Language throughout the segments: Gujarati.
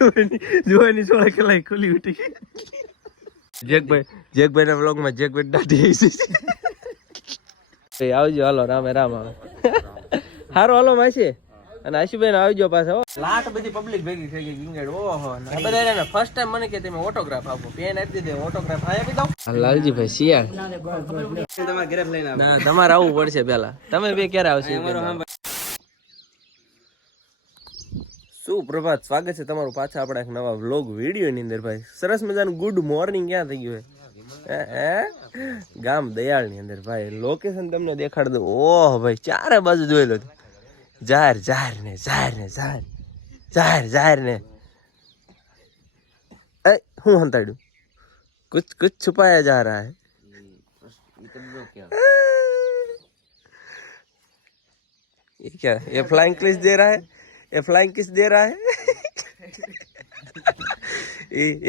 જોવાની 16 કલાક ખુલી ઉઠી જેકભાઈ ના વ્લોગ માં જેકભાઈ દાઢી આવી છે આવજો હાલો રામે રામ આવે હારો હાલો માસી અને આશુબેન આવજો પાછા લાટ બધી પબ્લિક ભેગી થઈ ગઈ ગિંગેડ ઓહો બધા ફર્સ્ટ ટાઈમ મને કે તમે ઓટોગ્રાફ આપો પેન આપી દે ઓટોગ્રાફ આપી દો લાલજીભાઈ શિયાળ તમારે ઘરે લઈને આવો ના તમારે આવવું પડશે પેલા તમે બે ક્યારે આવશો સુપ્રભાત સ્વાગત છે તમારું પાછા આપણા એક નવા વ્લોગ વિડીયો ની અંદર ભાઈ સરસ મજાનું ગુડ મોર્નિંગ ક્યાં થઈ ગયું હે ગામ દયાળ ની અંદર ભાઈ લોકેશન તમને દેખાડ દઉં ઓહ ભાઈ ચારે બાજુ જોઈ લો જાહેર જાહેર ને જાહેર ને જાહેર જાહેર જાહેર ને હું હંતાડ્યું कुछ कुछ छुपाया जा रहा है ये क्या ये फ्लाइंग किस दे रहा है ये फ्लाइंग किस दे रहा है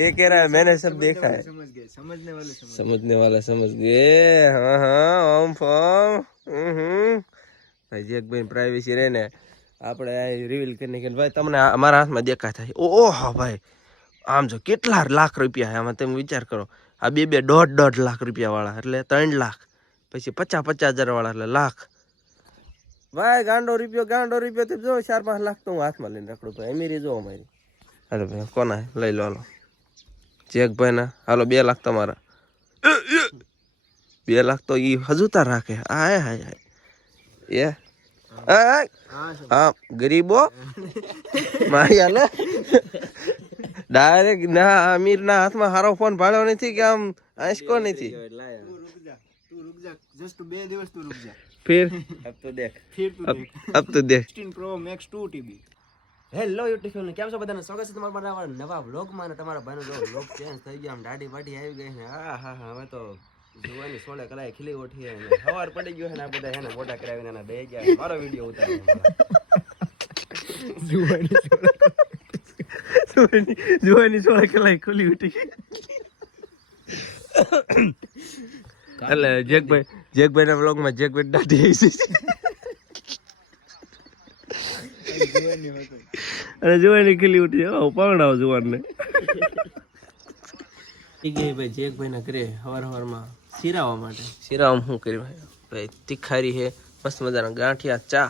ये कह रहा है मैंने सब देखा है समझने वाला समझ गए हाँ हाँ ओम फॉर्म भाई जी एक भाई प्राइवेसी रहे ने આપણે રિવીલ કરીને કે ભાઈ તમને અમારા હાથમાં દેખા થાય ઓહો ભાઈ આમ જો કેટલા લાખ રૂપિયા આમાં તમે વિચાર કરો આ બે 1.5 લાખ રૂપિયા વાળા એટલે 3 લાખ પછી 50,000 વાળા એટલે લાખ ભાઈ ગાંડો રૂપિયો તો જો 4-5 લાખ તો હું હાથમાં લઈને રખડું ભાઈ અમીરી જો અમારી હાલો ભાઈ કોના લઈ લો હાલો જેકભાઈ ના હાલો 2 લાખ તમારા 2 લાખ તો ઈ હજુતા રાખે હાય હાય હાય हाँ गरीबो मारिया डायरेक्ट ना अमीर ना हाथ में हारो फोन भाड़ो नहीं थी क्या हम आइसको नहीं थी तू रुक जा जस्ट 2 દિવસ तू रुक जा फिर अब तो देख अब तो देख 16 Pro Max 2 TB hello YouTube family કેમ છો બધાને સ્વાગત છે તમારા બધા નવા વ્લોગ માં તમારા ભાઈનો જો વ્લોગ ચેન્જ થઈ ગયો આમ દાઢી વાડી આવી ગઈ છે હા હા હા હવે તો જોવાની 16 કલાક ખીલી ઉઠી અને સવાર પડી ગયો છે ને આ બધા એને મોટા કરાવીને એના બે ગયા મારો વિડિયો ઉતાર્યો જોવાની 16 કલાક ખુલી ઉઠી એટલે જેકભાઈ ના વ્લોગ માં જેકભાઈ દાઢી આવી છે અને જોવાની ખીલી ઉઠી પાવડાવ જોવાને ભાઈ જેકભાઈ ના ઘરે હવાર શીરાવા માટે શીરાવા શું કર્યું ભાઈ તીખારી છે મસ્ત મજાના ગાંઠિયા ચા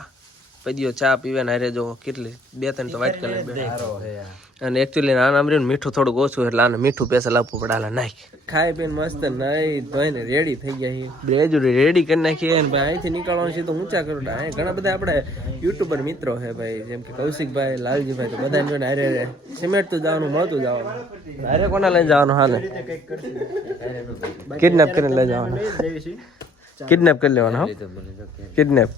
પદીઓ ચા પીવે ને હારે જો કેટલી 2-3 તો વાઇટ કલર અને એકચ્યુઅલી આના રહ્યું મીઠું થોડુંક ઓછું એટલે આને મીઠું પેસલ આપવું પડે આલા નાખ ખાઈ પીને મસ્ત નહીં ધોઈને રેડી થઈ ગયા છે બ્રેજુરી રેડી કરી નાખીએ ને ભાઈ અહીંથી નીકળવાનું છે તો ઊંચા કરું અહીં ઘણા બધા આપણે યુટ્યુબર મિત્રો છે ભાઈ જેમ કે કૌશિકભાઈ લાલજીભાઈ તો બધા જોઈને હારે સિમેન્ટતું જવાનું મળતું જવાનું હારે કોના લઈને જવાનું હાલે કિડનેપ કરીને લઈ જવાનું કિડનેપ કરી લેવાનું કિડનેપ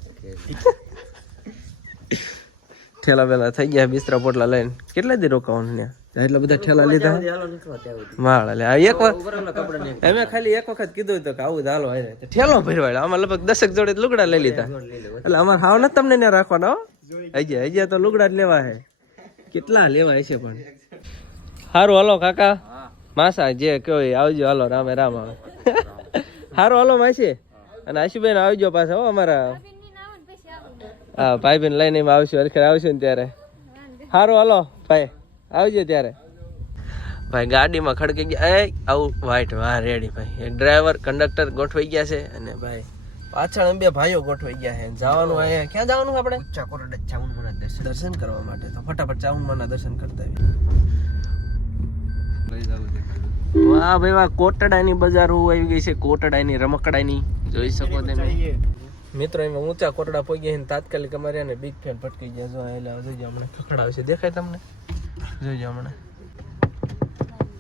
ઠેલા વેલા થઈ ગયા બિસ્તરા પોટલા લઈને કેટલા દી રોકાવાનું ત્યાં એટલા બધા ઠેલા લીધા માળ એટલે એક વાર અમે ખાલી એક વખત કીધું તો કે આવું હાલો ઠેલો ભરવાડે આમાં લગભગ 10 જોડે લુગડા લઈ લીધા એટલે અમારે હાવ નથી તમને ત્યાં રાખવાના હજી તો લુગડા જ લેવા હે કેટલા લેવા હશે પણ સારું હાલો કાકા માસા જે કયો આવજો હાલો રામે રામ આવે સારું હાલો માસી અને આશુબેન આવજો પાછા હો અમારા હા ભાઈ બેન લઈને આવશું અરખેર આવશું ને ત્યારે સારું હાલો ભાઈ આવજો ત્યારે ભાઈ ગાડીમાં ખડકી ગયા આવું વ્હાઈટ વાહ રેડી ભાઈ ડ્રાઈવર કંડક્ટર ગોઠવાઈ ગયા છે અને ભાઈ પાછળ 2 ભાઈઓ ગોઠવાઈ ગયા છે જવાનું અહીંયા ક્યાં જવાનું આપણે ઊંચા કોરડા ચાઉંડમાના દર્શન કરવા માટે તો ફટાફટ ચાઉંડમાના દર્શન કરતા આવીએ વાહ ભાઈ વાહ કોટડાની બજાર આવી ગઈ છે કોટડાની રમકડાની જોઈ શકો તમે મિત્રો એમાં ઊંચા કોટડા પહોંચી ગયા તાત્કાલિક અમારે ને બિગ ફેન ફટકી ગયા જો એટલે જોઈજો હમણાં ખખડાવશે દેખાય તમને જોઈજો હમણાં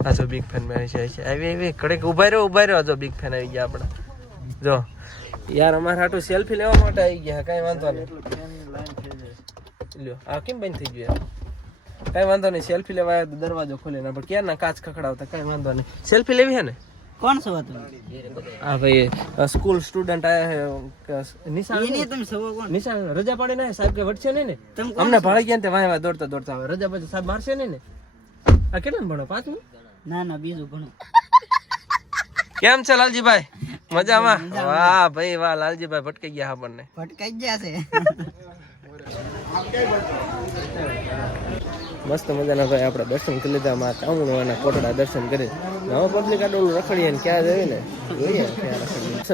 આ જો બિગ ફેન માં છે આવી કડક ઉભા રહ્યો જો બિગ ફેન આવી ગયા આપણે જો યાર અમારે હાટું સેલ્ફી લેવા માટે આવી ગયા કાંઈ વાંધો નહીં લ્યો આ કેમ બંધ થઈ ગયું કાંઈ વાંધો નહીં સેલ્ફી લેવા આવ્યા તો દરવાજો ખોલે ના પણ ક્યારના કાચ ખખડાવતા કાંઈ વાંધો નહીં સેલ્ફી લેવી છે ને कौन सा बात हाँ भाई स्कूल स्टूडेंट आया है निशान ये नहीं तुम सब कौन निशान रजा पाड़ी ना साहब के वटसे नहीं ने हमने भाड़ी ગયા તે વાય દોડતા આવે રજા પછી સાહેબ મારશે નહીં ને આ કેટલા ભણો 5મું ના બીજું ભણો કેમ છે લાલજીભાઈ મજામાં વાહ ભાઈ વાહ લાલજીભાઈ ભટકાઈ ગયા આપણને ભટકાઈ ગયા છે મસ્ત મજાના ભાઈ આપણે દર્શન કરી લીધા માં કામુના કોટડા દર્શન કરી હવે પબ્લિક આ ડોલું રખડીએ ને ક્યાં જઈએ ને જોઈએ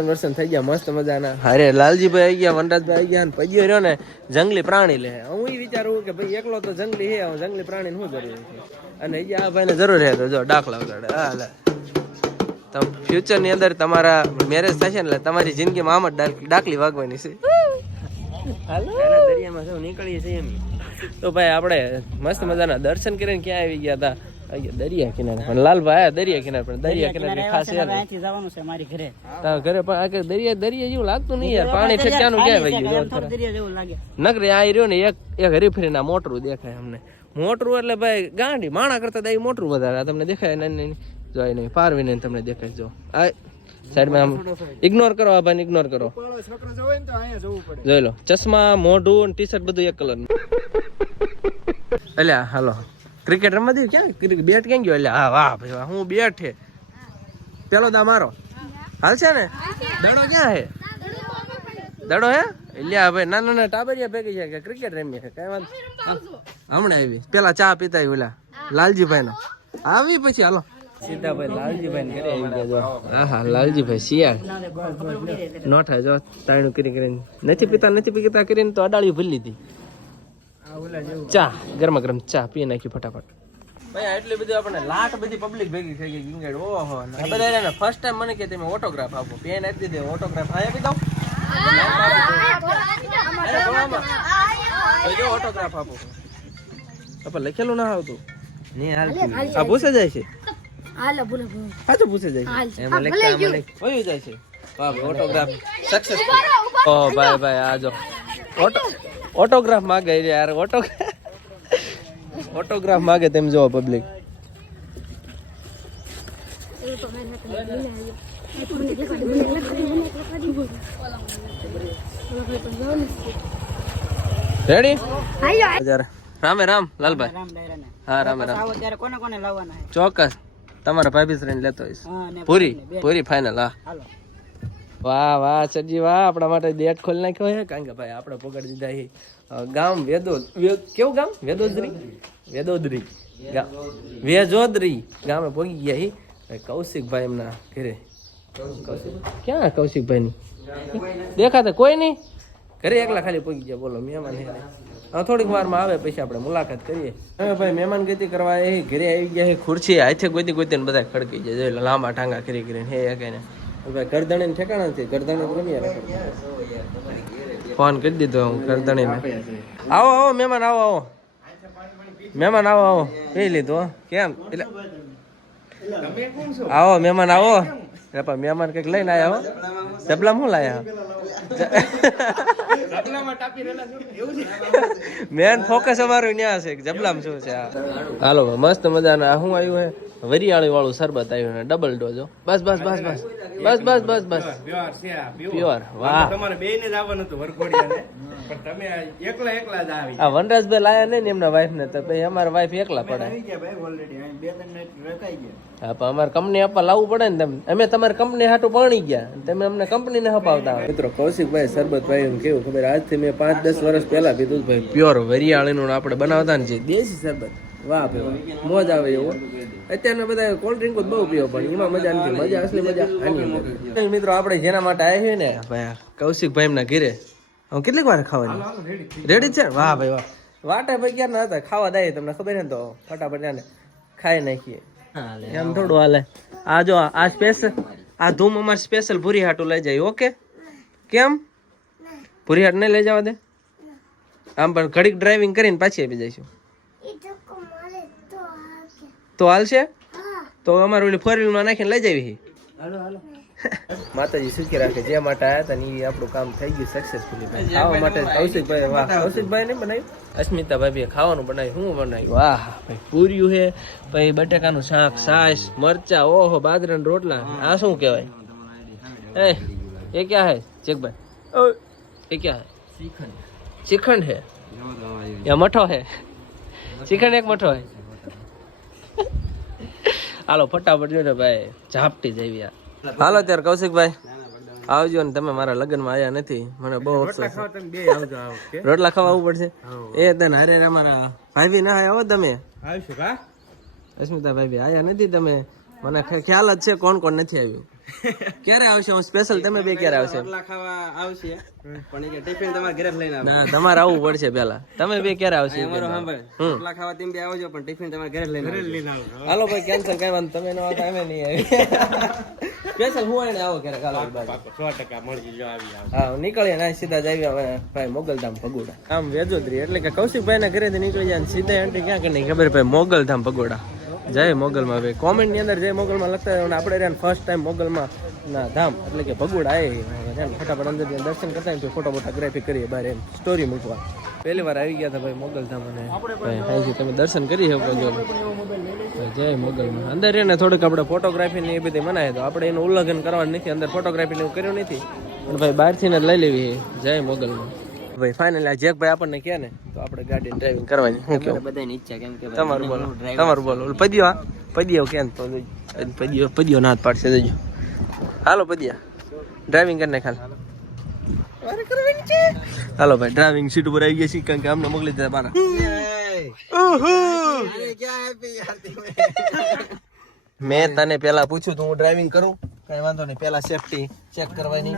દર્શન થઈ ગયા મસ્ત મજાના. અરે લાલજીભાઈ આવી ગયા, વનરાજભાઈ આવી ગયા ને પૈયો રહ્યો ને જંગલી પ્રાણી લે. હું એ વિચારું કે ભાઈ એકલો તો જંગલી હે, જંગલી પ્રાણી શું જરૂર છે અને આ ભાઈને જરૂર હે તો જો દાખલા વગાડે. હા લે તમે ફ્યુચર ની અંદર તમારા મેરેજ થશે ને એટલે તમારી જિંદગીમાં આમ જ ડાકલી વાગવાની છે. દરિયામાં સૌ નીકળીએ છીએ એમ. તો ભાઈ આપણે મસ્ત મજાના દર્શન કરીને ક્યાં આવી ગયા હતા? દરિયા કિનારે. પણ લાલભાઈ આયા દરિયા કિનારે, પણ દરિયા કિનારે ખાસ જવાનું છે મારી ઘરે. ઘરે પણ આ દરિયા જેવું લાગતું નહીં યાર, પાણી છે ત્યાંનું ક્યાં વહી ગયું દરિયા જેવું લાગે. નગરી આ રહ્યો ને એક હરીફરીના મોટરું દેખાય અમને. મોટરું એટલે ભાઈ ગાંડી માણા કરતા દઈ મોટરું વધારે તમને દેખાય. નહીં જોઈ નહીં પારવીને તમને દેખાય. જો આ સાઈડમાં આમ ઇગ્નોર કરો, આ ભાઈ ઇગ્નોર કરો. જોઈ લો ચશ્મા મોઢું ટી શર્ટ બધું એક કલર. એટલે હાલો ક્રિકેટ રમવા દે ક્યાં બેટ ક્યાં ગયો? એટલે હા વાહ ભાઈ વાહ, હું બેટ છે પેલો દા મારો હાલ છે ને. દડો ક્યાં હે? દડો હે એટલે ભાઈ નાના નાના ટાબરિયા ભેગી છે કે ક્રિકેટ રમીએ કઈ વાત. હમણાં આવી પેલા ચા પીતા ઓલા લાલજીભાઈ નો આવી પછી હાલો સીધા ભાઈ લાલજીભાઈ ઘરે આવી ગયા. હા હા લાલજીભાઈ શિયાળ નો થાય જો તાણું કરીને નથી પીતા કરીને તો અડાળી ભૂલી લીધી. ચા ગરમા ગરમ ચા પી નાખી ફટાફટ. ભાઈ એટલી બધી આપણે લાટ બધી પબ્લિક ભેગી થઈ ગઈ ગિંગેડ. ઓહો બધા ફર્સ્ટ ટાઈમ મને કે તમે ઓટોગ્રાફ આપો. પેન આપી દીધે ઓટોગ્રાફ આ આપી દઉં ઓટોગ્રાફ આપો. લખેલું ના આવતું નહીં હાલ આ ભૂસે જાય છે. પાછું પૂછે જાય એમાં લખતા વયું જાય છે. Autograph successful. ઓ ભાઈ ભાઈ આ જો ઓટોગ્રાફ માગે યાર. ઓટોગ્રાફ માગે તેમ જો પબ્લિક. રેડી રામે રામ લાલભાઈ. હા રામે રામ. ચોક્કસ તમારા ભાભી શ્રેણી લેતો હોઈશ. પૂરી ફાઈનલ. હા વાહ વાહ સરજી વાહ, આપણા માટે ડેટ ખોલી નાખ્યો છે. કારણ કે ભાઈ આપણે પકડી દીધા ગામ કેવું ગામ વેજોદરી ગામે પહોંચી ગયા. કૌશિકભાઈ એમના ઘરે. ક્યાં કૌશિકભાઈ ની દેખાતા કોઈ નહીં ઘરે, એકલા ખાલી પહોંચી ગયા. બોલો મહેમાન થોડીક વારમાં આવે પછી આપણે મુલાકાત કરીએ. હવે ભાઈ મહેમાન ગતિ કરવા એ ઘરે આવી ગયા. ખુરશી હાથે ગોતી બધા ખડકી જાય. લાંબા ટાંગા કરીને હે કઈને ભાઈ ગરદણી ઠેકાણા નથી. ગરદણી રમ્યા ફોન કરી દીધો હું ગરદણી ને. આવો મહેમાન આવો પી લીધું કેમ એટલે આવો મહેમાન આવો. મહેમાન કઈક લઈને આવ્યા હો. જબલામાં શું લાયા? મેન ફોકસ અમારું ત્યાં છે જબલામાં શું છે. હાલો મસ્ત મજાના શું આવ્યું હે વરિયાળી વાળું શરબત આવ્યું ને ડબલ ડોઝ. બસ પ્યોર. વાહ તમારે બેયને જ આવવાનું હતું વરઘોડિયાને, પણ તમે એકલા જ આવી. આ વનરાજભાઈ લાયા નહીં ને એમના વાઈફ ને, તો ભાઈ અમારા વાઈફ એકલા પડે. હા પણ અમારે કંપની આપવા લાવવું પડે ને. અમે તમારી કંપની હાટું પાણી ગયા, તમે અમને કંપની ને હપાવતા. મિત્રો કૌશિકભાઈ શરબત ભાઈ કેવું ખબર, આજથી મેં 5-10 વર્ષ પહેલા પીધું ભાઈ. પ્યોર વરિયાળીનું આપણે બનાવતા ને જે દેશી શરબત. વાહ ભાઈ મોજ આવે એવું. અત્યારના બધા કોલ્ડ ડ્રિંક બહુ પીવો પણ એમાં મજા નથી. મજા અસલી મજા આની અંદર. મિત્રો આપણે જેના માટે આવ્યા ને ભાઈ કૌશિકભાઈ એમના ઘરે કેટલીક વાર ખાવાની રેડી છે. વાહ ભાઈ વાહ, વાટા ભાઈ ક્યાં ના હતા ખાવા દઈએ તમને ખબર ને, તો ફટાફટ ને ખાઈ નાખીએ એમ થોડું હાલે. આ જો આ સ્પેશિયલ આ ધૂમ અમારે સ્પેશિયલ ભૂરી હાટું લઈ જાય. ઓકે કેમ ભૂરી હાટ નહીં લઈ જવા દે? આમ પણ ઘડીક ડ્રાઇવિંગ કરીને પાછી આપી જઈશું તો હાલશે. તો અમારે ઓલી 4-wheeler નાખીને લઈ જવી. માતાજી સુખી રાખે. જે માટે આવ્યા હતા ને એ આપણું કામ થઈ ગયું સક્સેસફુલી. ખાવા માટે કૌશિકભાઈ, વાહ કૌશિકભાઈ ને બનાવ્યું, અસ્મિતા ભાભીએ ખાવાનું બનાવ્યું. શું બનાવ્યું? વાહ ભાઈ પૂર્યું છે, પછી બટેકાનું શાક, છાશ, મરચા, ઓહો બાજરાના રોટલા. આ શું કહેવાય? એ ક્યાં હે ચેકભાઈ? એ ક્યાં હે? શ્રીખંડ હે યા મઠો હે? શ્રીખંડ એક મઠો હે. હાલો ફટાફટ જો ને ભાઈ ઝાપટી જઈએ. હાલો ત્યારે કૌશિકભાઈ આવજો ને. તમે મારા લગ્નમાં આવ્યા નથી, મને બહુ અફસોસ. રોટલા ખાવા આવવું પડશે. એ તને અરે અમારા ભાઈ ના આવો તમે આવશે કા અસ્મિતા ભાઈ આયા નથી તમે મને ખ્યાલ જ છે કોણ કોણ નથી આવ્યું ક્યારે આવશે હું સ્પેશિયલ તમે બે ક્યારે આવશે ખાવા આવશે પણ એ ટિફિન તમારે ઘરે લઈને આવો ના તમારે આવવું પડશે પેલા તમે બે ક્યારે આવશે અમારો સાંભળ રોટલા ખાવા તેમ બે આવજો પણ ટિફિન તમારે ઘરે લઈને આવો હાલો ભાઈ કેન્સલ કઈ વાંધો તમે નો આવતા અમે નહીં આવી સ્પેશિયલ હું આને આવો ક્યારે કાલો 100% મળી જો આવી આવો હા નીકળીએ ના સીધા જ આવ્યા હવે ભાઈ મોગલધામ પગોડા આમ વેજોદરી એટલે કે કૌશિકભાઈ ના ઘરેથી નીકળી જાય સીધા એન્ટ્રી ક્યાં કરી ખબર ભાઈ મોગલધામ પગોડા જય મોગલમાં ભાઈ કોમેન્ટ ની અંદર જય મોગલમાં લખતા હોય આપણે રહ્યા ફર્સ્ટ ટાઈમ મોગલમાં ના ધામ એટલે કે ભગોડા આવે ફટાફટ અંદર દર્શન કરતા હોય ફોટો ફોટોગ્રાફી કરીએ બહાર એમ સ્ટોરી મૂકવા પહેલી વાર આવી ગયા હતા ભાઈ મોગલધામ અને ભાઈ તમે દર્શન કરી શકો છો જય મોગલમાં અંદર એને થોડીક આપણે ફોટોગ્રાફી ને એ બધી મનાય તો આપણે એનું ઉલ્લંઘન કરવાનું નથી અંદર ફોટોગ્રાફી ને કર્યું નથી પણ ભાઈ બહારથી ને જ લઈ લેવી જય મોગલમાં ભાઈ ફાઇનલી આ જેકભાઈ આપણને કહે ને તો આપણે ગાડી ડ્રાઇવિંગ કરવાની શું કેવું બધાની ઈચ્છા કેમ કે તમારું બોલો પદિયો કેમ તો પદિયો ના જ પાડશે દેજો હાલો પદિયા ડ્રાઇવિંગ કરીને ખાલ હાલો ભાઈ ડ્રાઇવિંગ સીટ ઉપર આવી ગયા છીએ કારણ કે અમને મોકલી દીધા બારા મેં તને પેલા પૂછ્યું તું હું ડ્રાઇવિંગ કરું કઈ વાંધો નહીં પેલા સેફટી ચેક કરવાની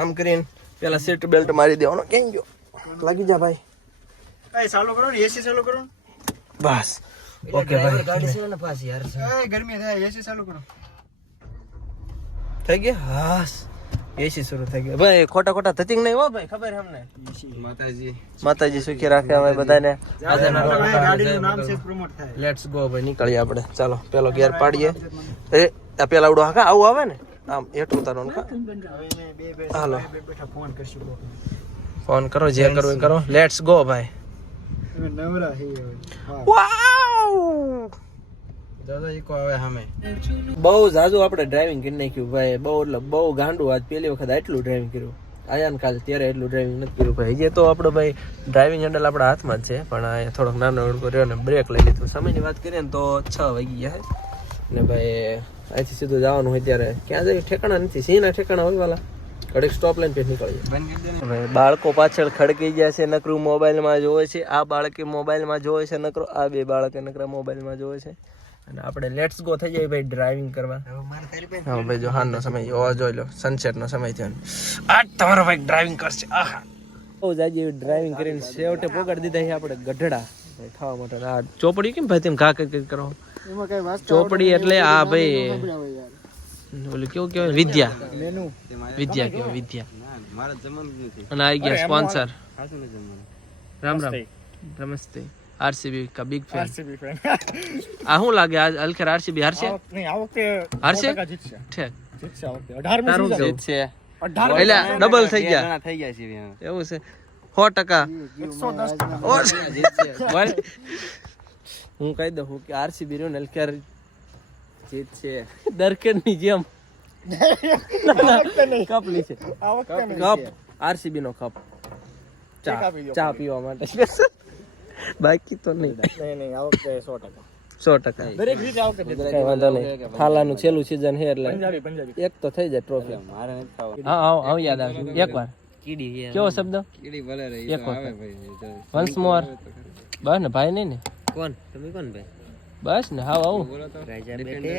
આમ કરીને પેલા સીટ બેલ્ટ મારી દેવાનો કેમ ગયો લાગી જા ભાઈ ચાલુ કરો ને એસી ચાલુ કરો બસ ઓકે ભાઈ ગાડી છે ને પાછી યાર ગરમી થાય એસી ચાલુ કરો થઈ ગયા હાસ એસી શરૂ થઈ ગયા ભાઈ ખોટા ખોટા ધતિંગ નહીં હો ભાઈ ખબર અમને માતાજી સુખી રાખે અમે બધાને ગાડીનું નામ છે પ્રમોટ થાય લેટ્સ ગો ભાઈ નીકળીએ આપણે ચાલો પેલો ગિયર પાડીએ એ આ પેલા આવડો હા આવું આવે ને આમ એટલું ઉતારવાનું હાલો ફોન કરો જે કરવું કરો લેટ્સ ગો ભાઈ બહુ જાજુ આપણે ડ્રાઇવિંગ કરી નાખ્યું ભાઈ બહુ એટલે બહુ ગાંડું આજ પહેલી વખત આટલું ડ્રાઇવિંગ કર્યું આયાન કાલ ત્યારે એટલું ડ્રાઇવિંગ નથી કર્યું ભાઈ જે તો આપણો ભાઈ ડ્રાઇવિંગ હેન્ડલ આપણા હાથમાં જ છે પણ અહીંયા થોડોક નાનો અડકો રહ્યો ને બ્રેક લઈ લીધું સમયની વાત કરીએ ને તો 6 વાગી ગયા છે ને ભાઈ અહીંથી સીધું જવાનું હોય ત્યારે ક્યાં જાય ઠેકાણા નથી સિંહના ઠેકાણા હોય વાલા ઘડીક સ્ટોપ લાઈન પર નીકળીએ બાળકો પાછળ ખડકી ગયા છે નકરું મોબાઈલમાં જોવે છે આ બાળકે મોબાઈલમાં જોવે છે નકરો આ બે બાળકે નકરા મોબાઈલમાં જોવે છે અને આપણે લેટ્સ ગો થઈ જાય ભાઈ ડ્રાઇવિંગ કરવા હા ભાઈ જો હાનનો સમય જોઈ લો સનસેટનો સમય છે આ તમારો ભાઈ ડ્રાઇવિંગ કરશે આહા બહુ જાજી ડ્રાઇવિંગ કરીને છેવટે પોગાડી દીધા છે આપણે ગઢડા ખાવા માટે આ ચોપડી કેમ ભાઈ તેમ ઘા કઈ કરો ચોપડી એટલે આ ભાઈ ઓલું કેવું કહેવાય વિદ્યા કહેવાય વિદ્યા અને આવી ગયા સ્પોન્સર રામ રામ નમસ્તે આરસીબી કા બિગ ફેન આ શું લાગે આજ અલખેર આરસીબી હારશે હારશે ઠીક જીતશે એટલે ડબલ થઈ ગયા એવું છે 100% હું કહી દઉં કે આરસીબી રહ્યો ને અલખેર જીતશે દરકેડની જેમ કપ લી છે કપ આરસીબી નો કપ ચા પીવા માટે બાકી તો નહીં આ વખતે 100% દરેક રીતે આ વખતે કઈ વાંધો નહીં થાલાનું છેલ્લું સીઝન છે એટલે એક તો થઈ જાય ટ્રોફી હા આવ યાદ આવશે એકવાર કીડી કેવો શબ્દ કીડી ભલે રહી એકવાર વન્સ મોર બસ ને ભાઈ નહીં ને કોણ તમે કોણ ભાઈ બસ ને હાવ આવું રાજા બેટે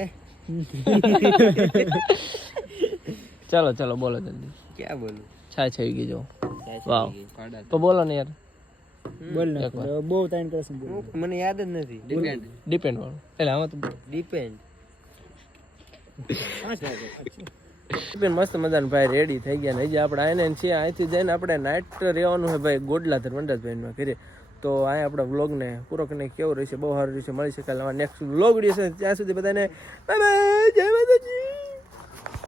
ચલો ચલો બોલો જલ્દી ક્યાં બોલું છાય થઈ ગઈ જો વાવ તો બોલો ને યાર બોલ ને બહુ ટાઈમ કરશે મને યાદ જ નથી ડિપેન્ડ વાળું એટલે આમાં તો ડિપેન્ડ મસ્ત મજાનું ભાઈ રેડી થઈ ગયા ને આપણે આને છીએ અહીંથી જઈને આપણે નાઇટ રહેવાનું છે ભાઈ ગોડલાધર વંડાસભાઈમાં કરીએ તો અહીંયા આપણા વ્લોગને પૂરો કરીને કેવું રહેશે બહુ સારું રહેશે મળી શકાય નેક્સ્ટ વ્લોગ વિડીયો છે ત્યાં સુધી બધાને બાય બાય જય માતાજી.